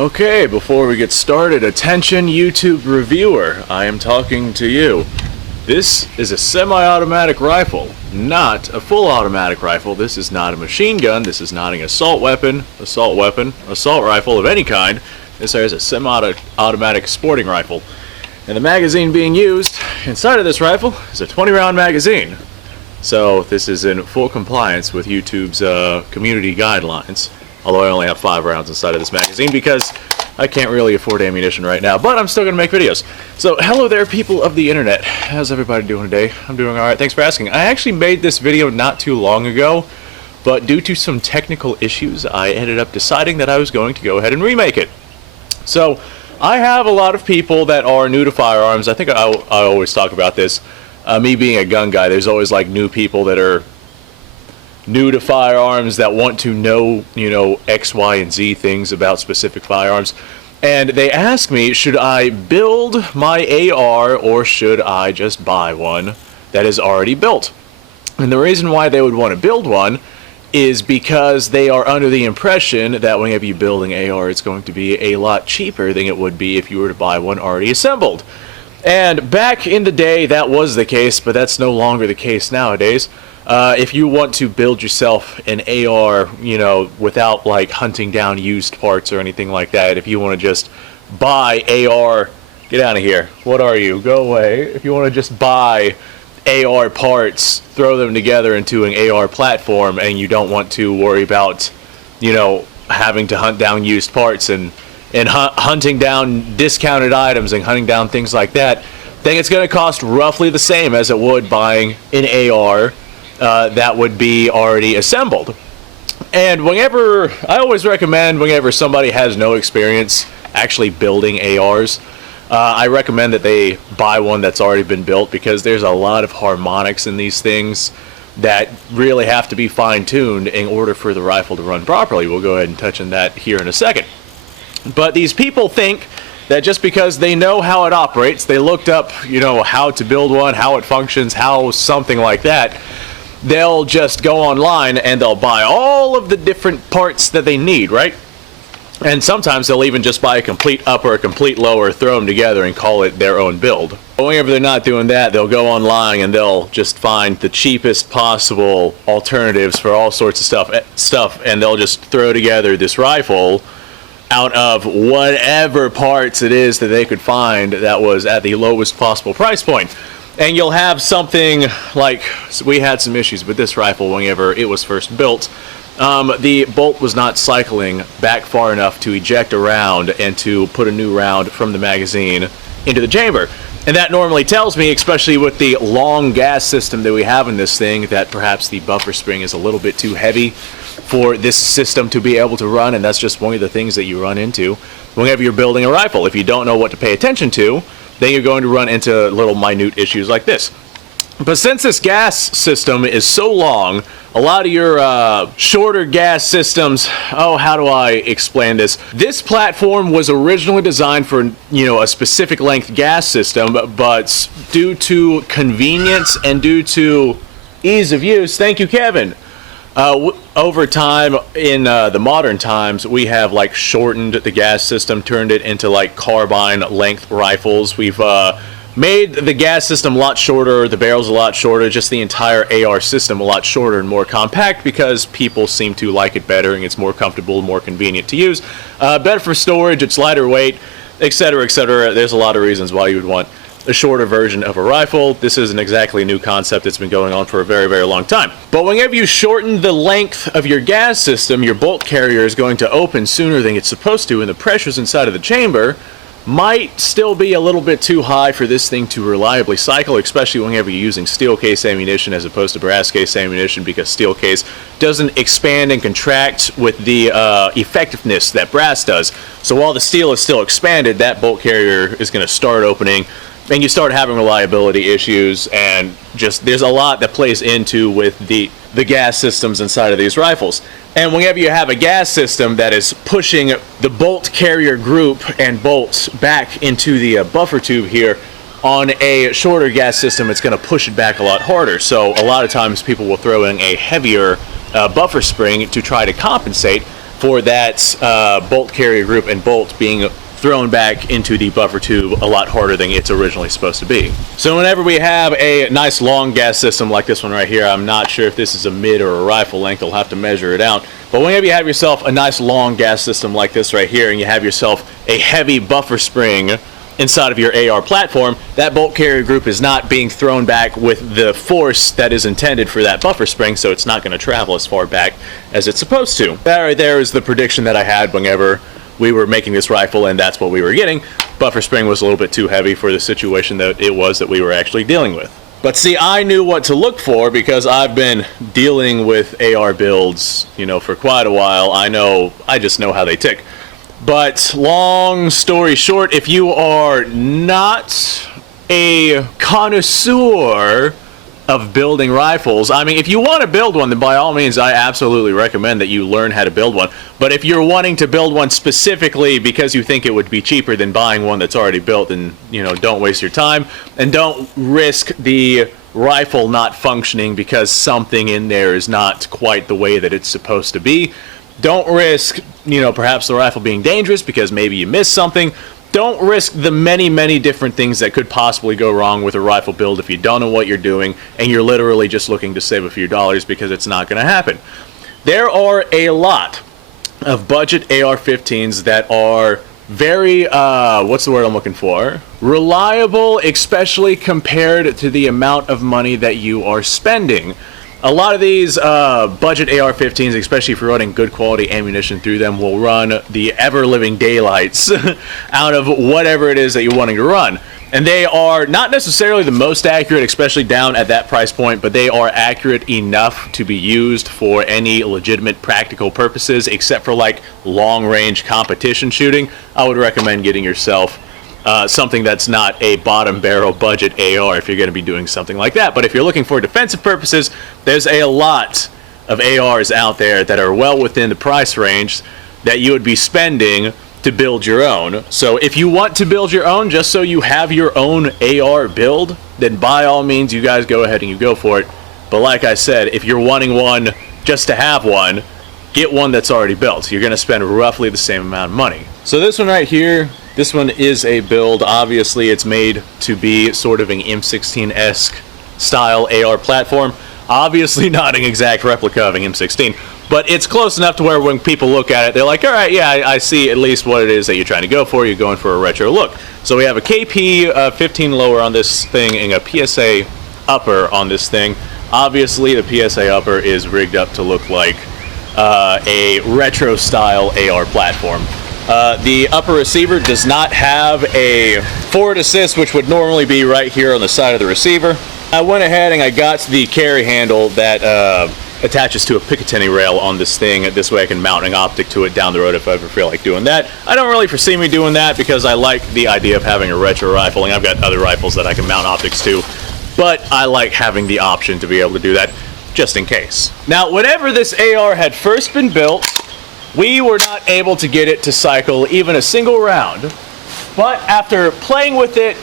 Okay, before we get started, attention YouTube reviewer, I am talking to you. This is a semi-automatic rifle, not a full automatic rifle. This is not a machine gun, this is not an assault rifle of any kind. This is a semi-automatic sporting rifle. And the magazine being used inside of this rifle is a 20-round magazine. So this is in full compliance with YouTube's community guidelines. Although I only have 5 rounds inside of this magazine because I can't really afford ammunition right now, but I'm still going to make videos. So, hello there people of the internet. How's everybody doing today? I'm doing alright, thanks for asking. I actually made this video not too long ago, but due to some technical issues, I ended up deciding that I was going to go ahead and remake it. So, I have a lot of people that are new to firearms. I think I always talk about this. Me being a gun guy, there's always like new people that are new to firearms that want to know, X, Y, and Z things about specific firearms. And they ask me, should I build my AR or should I just buy one that is already built? And the reason why they would want to build one is because they are under the impression that whenever you build an AR, it's going to be a lot cheaper than it would be if you were to buy one already assembled. And back in the day, that was the case, but that's no longer the case nowadays. If you want to build yourself an AR, without like hunting down used parts or anything like that, if you want to just buy AR, get out of here. What are you? Go away. If you want to just buy AR parts, throw them together into an AR platform, and you don't want to worry about, having to hunt down used parts and hunting down discounted items and hunting down things like that, then it's going to cost roughly the same as it would buying an AR that would be already assembled. And I always recommend whenever somebody has no experience actually building ARs, I recommend that they buy one that's already been built, because there's a lot of harmonics in these things that really have to be fine-tuned in order for the rifle to run properly. We'll go ahead and touch on that here in a second. But these people think that just because they know how it operates, they looked up, how to build one, how it functions, how something like that, they'll just go online and they'll buy all of the different parts that they need, right? And sometimes they'll even just buy a complete up or a complete lower, throw them together and call it their own build. But whenever they're not doing that, they'll go online and they'll just find the cheapest possible alternatives for all sorts of stuff, and they'll just throw together this rifle out of whatever parts it is that they could find that was at the lowest possible price point. And you'll have something like, so we had some issues with this rifle whenever it was first built. The bolt was not cycling back far enough to eject a round and to put a new round from the magazine into the chamber. And that normally tells me, especially with the long gas system that we have in this thing, that perhaps the buffer spring is a little bit too heavy for this system to be able to run, and that's just one of the things that you run into whenever you're building a rifle. If you don't know what to pay attention to, then you're going to run into little minute issues like this. But since this gas system is so long, a lot of your shorter gas systems, how do I explain this? This platform was originally designed for, a specific length gas system, but due to convenience and due to ease of use, thank you, Kevin. Over time, in the modern times, we have like shortened the gas system, turned it into like carbine length rifles. We've made the gas system a lot shorter, the barrels a lot shorter, just the entire AR system a lot shorter and more compact, because people seem to like it better and it's more comfortable, more convenient to use, better for storage, it's lighter weight, etc., etc. There's a lot of reasons why you would want a shorter version of a rifle. This isn't exactly a new concept. It's been going on for a very, very long time. But whenever you shorten the length of your gas system, your bolt carrier is going to open sooner than it's supposed to, and the pressures inside of the chamber might still be a little bit too high for this thing to reliably cycle, especially whenever you're using steel case ammunition as opposed to brass case ammunition, because steel case doesn't expand and contract with the effectiveness that brass does. So while the steel is still expanded, that bolt carrier is going to start opening, and you start having reliability issues, and just there's a lot that plays into with the gas systems inside of these rifles. And whenever you have a gas system that is pushing the bolt carrier group and bolts back into the buffer tube here, on a shorter gas system, it's going to push it back a lot harder. So a lot of times people will throw in a heavier buffer spring to try to compensate for that bolt carrier group and bolt being thrown back into the buffer tube a lot harder than it's originally supposed to be. So whenever we have a nice long gas system like this one right here, I'm not sure if this is a mid or a rifle length, I'll have to measure it out, but whenever you have yourself a nice long gas system like this right here and you have yourself a heavy buffer spring inside of your AR platform, that bolt carrier group is not being thrown back with the force that is intended for that buffer spring, so it's not going to travel as far back as it's supposed to. That right there is the prediction that I had whenever we were making this rifle, and that's what we were getting. Buffer spring was a little bit too heavy for the situation that it was that we were actually dealing with. But see, I knew what to look for because I've been dealing with AR builds, you know, for quite a while. I just know how they tick. But long story short, if you are not a connoisseur of building rifles, I mean, if you want to build one, then by all means, I absolutely recommend that you learn how to build one. But if you're wanting to build one specifically because you think it would be cheaper than buying one that's already built, then, you know, don't waste your time and don't risk the rifle not functioning because something in there is not quite the way that it's supposed to be. Don't risk, you know, perhaps the rifle being dangerous because maybe you missed something. Don't risk the many different things that could possibly go wrong with a rifle build if you don't know what you're doing and you're literally just looking to save a few dollars, because it's not going to happen. There are a lot of budget AR-15s that are very, what's the word I'm looking for? Reliable, especially compared to the amount of money that you are spending. A lot of these budget AR-15s, especially if you're running good quality ammunition through them, will run the ever-living daylights out of whatever it is that you're wanting to run. And they are not necessarily the most accurate, especially down at that price point, but they are accurate enough to be used for any legitimate practical purposes, except for like long-range competition shooting. I would recommend getting yourself something that's not a bottom barrel budget AR if you're going to be doing something like that. But if you're looking for defensive purposes, there's a lot of ARs out there that are well within the price range that you would be spending to build your own. So if you want to build your own just so you have your own AR build, then by all means you guys go ahead and you go for it. But like I said, if you're wanting one just to have one, get one that's already built. You're going to spend roughly the same amount of money. So this one right here, this one is a build. Obviously, it's made to be sort of an M16-esque style AR platform. Obviously not an exact replica of an M16, but it's close enough to where when people look at it, they're like, all right, yeah, I see at least what it is that you're trying to go for. You're going for a retro look. So we have a KP 15 lower on this thing and a PSA upper on this thing. Obviously, the PSA upper is rigged up to look like a retro style AR platform. The upper receiver does not have a forward assist, which would normally be right here on the side of the receiver. I went ahead and I got the carry handle that attaches to a Picatinny rail on this thing. This way I can mount an optic to it down the road if I ever feel like doing that. I don't really foresee me doing that because I like the idea of having a retro rifle, and I've got other rifles that I can mount optics to, but I like having the option to be able to do that just in case. Now, whenever this AR had first been built, we were not able to get it to cycle even a single round. But after playing with it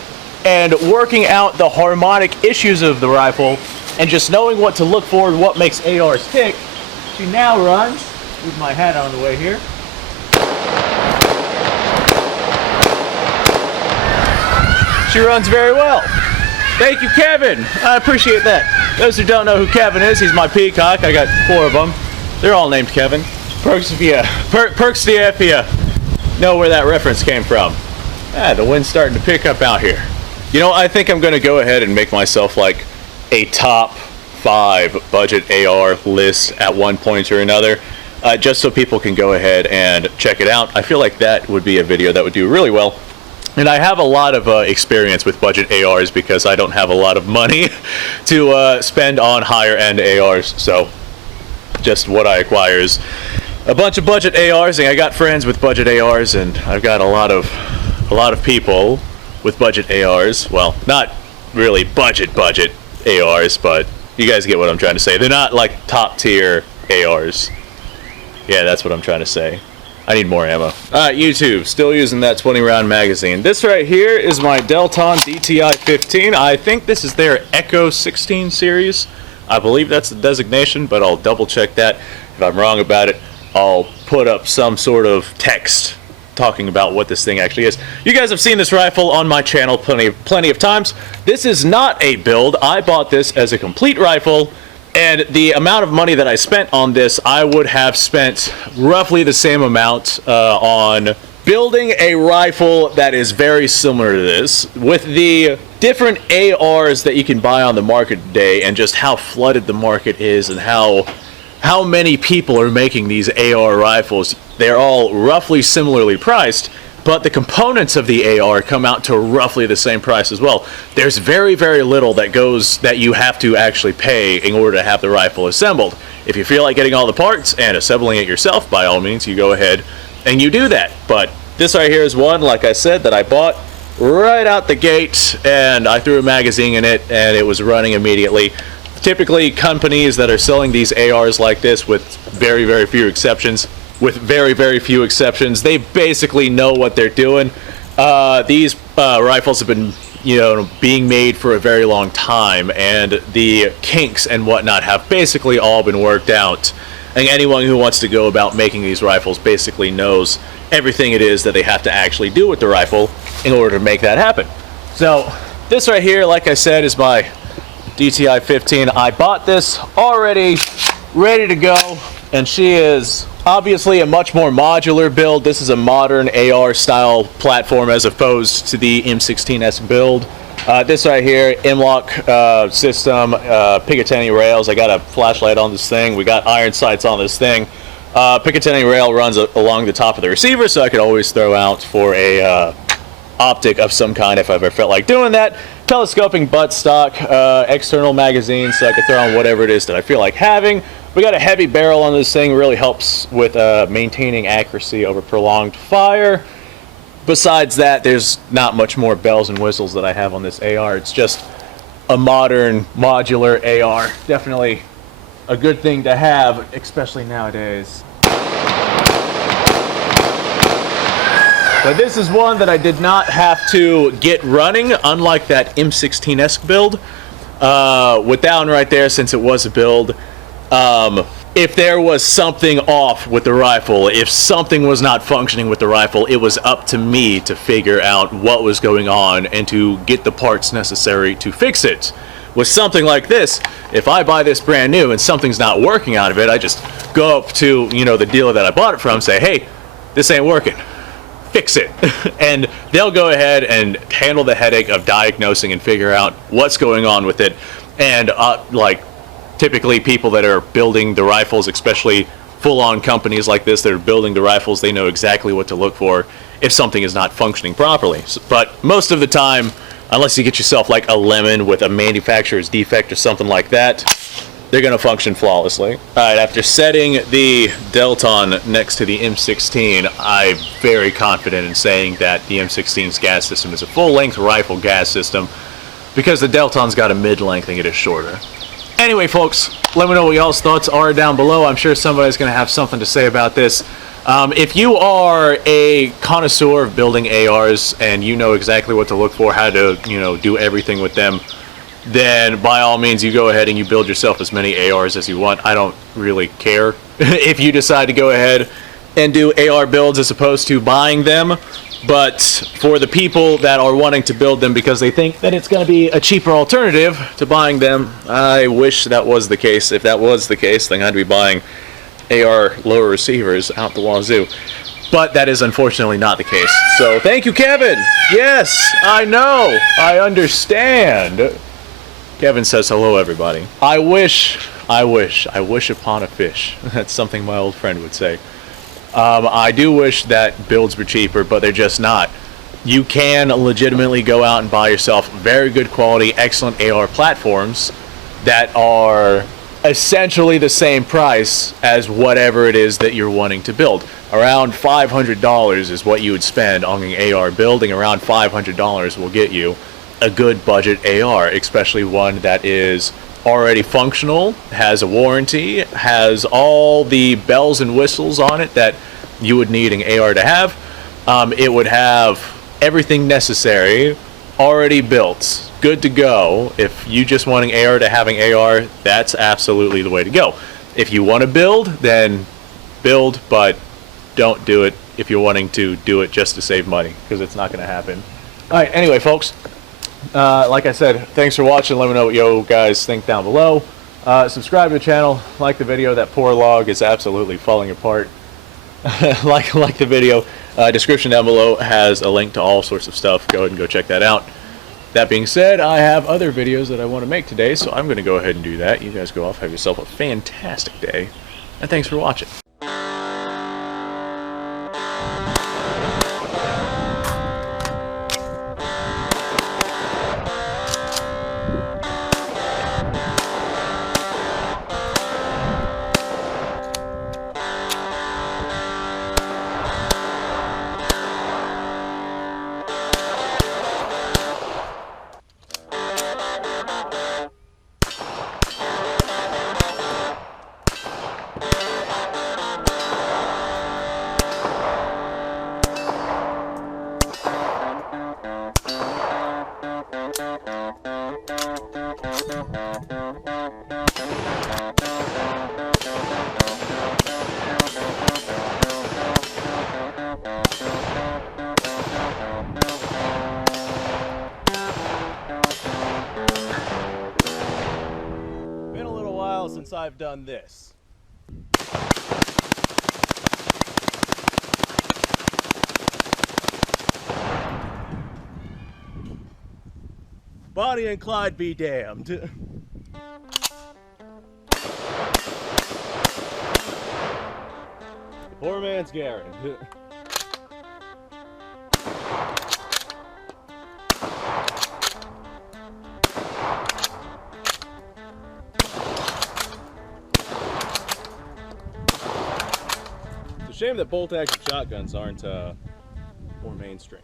and working out the harmonic issues of the rifle and just knowing what to look for and what makes ARs tick, she now runs, with my hat on the way here, she runs very well. Thank you, Kevin. I appreciate that. Those who don't know who Kevin is, he's my peacock. I got 4 of them. They're all named Kevin. Perks if you know where that reference came from. The wind's starting to pick up out here. You know, I think I'm going to go ahead and make myself like a top 5 budget AR list at one point or another, just so people can go ahead and check it out. I feel like that would be a video that would do really well. And I have a lot of experience with budget ARs because I don't have a lot of money to spend on higher end ARs. So just what I acquire is a bunch of budget ARs, and I got friends with budget ARs, and I've got a lot of people with budget ARs. Well, not really budget ARs, but you guys get what I'm trying to say. They're not like top tier ARs. Yeah, that's what I'm trying to say. I need more ammo. Alright, YouTube, still using that 20 round magazine. This right here is my Delton DTI 15. I think this is their Echo 16 series. I believe that's the designation, but I'll double check that. If I'm wrong about it, I'll put up some sort of text talking about what this thing actually is. You guys have seen this rifle on my channel plenty of times. This is not a build. I bought this as a complete rifle, and the amount of money that I spent on this, I would have spent roughly the same amount on building a rifle that is very similar to this. With the different ARs that you can buy on the market today, and just how flooded the market is, and how many people are making these AR rifles, they're all roughly similarly priced, but the components of the AR come out to roughly the same price as well. There's very, very little that you have to actually pay in order to have the rifle assembled. If you feel like getting all the parts and assembling it yourself, by all means, you go ahead and you do that. But this right here is one, like I said, that I bought right out the gate, and I threw a magazine in it, and it was running immediately. Typically, companies that are selling these ARs like this, with very, very few exceptions, they basically know what they're doing. These rifles have been, being made for a very long time, and the kinks and whatnot have basically all been worked out. And anyone who wants to go about making these rifles basically knows everything it is that they have to actually do with the rifle in order to make that happen. So this right here, like I said, is my DTI 15. I bought this already ready to go, and she is obviously a much more modular build. This is a modern AR style platform as opposed to the M16S build. This right here, M-LOK system, Picatinny rails. I got a flashlight on this thing. We got iron sights on this thing. Picatinny rail runs along the top of the receiver, so I could always throw out for a optic of some kind if I ever felt like doing that. Telescoping buttstock, external magazine, so I could throw on whatever it is that I feel like having. We got a heavy barrel on this thing, really helps with maintaining accuracy over prolonged fire. Besides that, there's not much more bells and whistles that I have on this AR. It's just a modern modular AR. Definitely a good thing to have, especially nowadays. But this is one that I did not have to get running, unlike that M16S build. With that one right there, since it was a build, if there was something off with the rifle, if something was not functioning with the rifle, it was up to me to figure out what was going on and to get the parts necessary to fix it. With something like this, if I buy this brand new and something's not working out of it, I just go up to, the dealer that I bought it from, say, hey, this ain't working. Fix it. And they'll go ahead and handle the headache of diagnosing and figure out what's going on with it. And typically people that are building the rifles, especially full-on companies like this that are building the rifles, they know exactly what to look for if something is not functioning properly. But most of the time, unless you get yourself like a lemon with a manufacturer's defect or something like that, they're going to function flawlessly. Alright, after setting the Delton next to the M16, I'm very confident in saying that the M16's gas system is a full-length rifle gas system, because the Delton's got a mid-length and it is shorter. Anyway, folks, let me know what y'all's thoughts are down below. I'm sure somebody's going to have something to say about this. If you are a connoisseur of building ARs and you know exactly what to look for, how to, do everything with them, then by all means you go ahead and you build yourself as many ARs as you want. I don't really care if you decide to go ahead and do AR builds as opposed to buying them. But for the people that are wanting to build them because they think that it's going to be a cheaper alternative to buying them, I wish that was the case. If that was the case, then I'd be buying AR lower receivers out the wazoo. But that is unfortunately not the case. So thank you, Kevin. Yes, I know. I understand. Kevin says hello, everybody. I wish upon a fish. That's something my old friend would say. I do wish that builds were cheaper, but they're just not. You can legitimately go out and buy yourself very good quality, excellent AR platforms that are essentially the same price as whatever it is that you're wanting to build. Around $500 is what you would spend on an AR building. Around $500 will get you a good budget AR, especially one that is already functional, has a warranty, has all the bells and whistles on it that you would need an AR to have. It would have everything necessary already built, good to go. If you just want an AR to have an AR, that's absolutely the way to go. If you want to build, then build, but don't do it if you're wanting to do it just to save money, because it's not going to happen. All right, anyway, folks, like I said, thanks for watching. Let me know what you guys think down below. Subscribe to the channel, like the video. That poor log is absolutely falling apart. like the video. Description down below has a link to all sorts of stuff. Go ahead and go check that out. That being said, I have other videos that I want to make today, so I'm going to go ahead and do that. You guys go off, have yourself a fantastic day, and thanks for watching. Been a little while since I've done this. Bonnie and Clyde be damned. Poor man's Garen. It's a shame that bolt-action shotguns aren't more mainstream.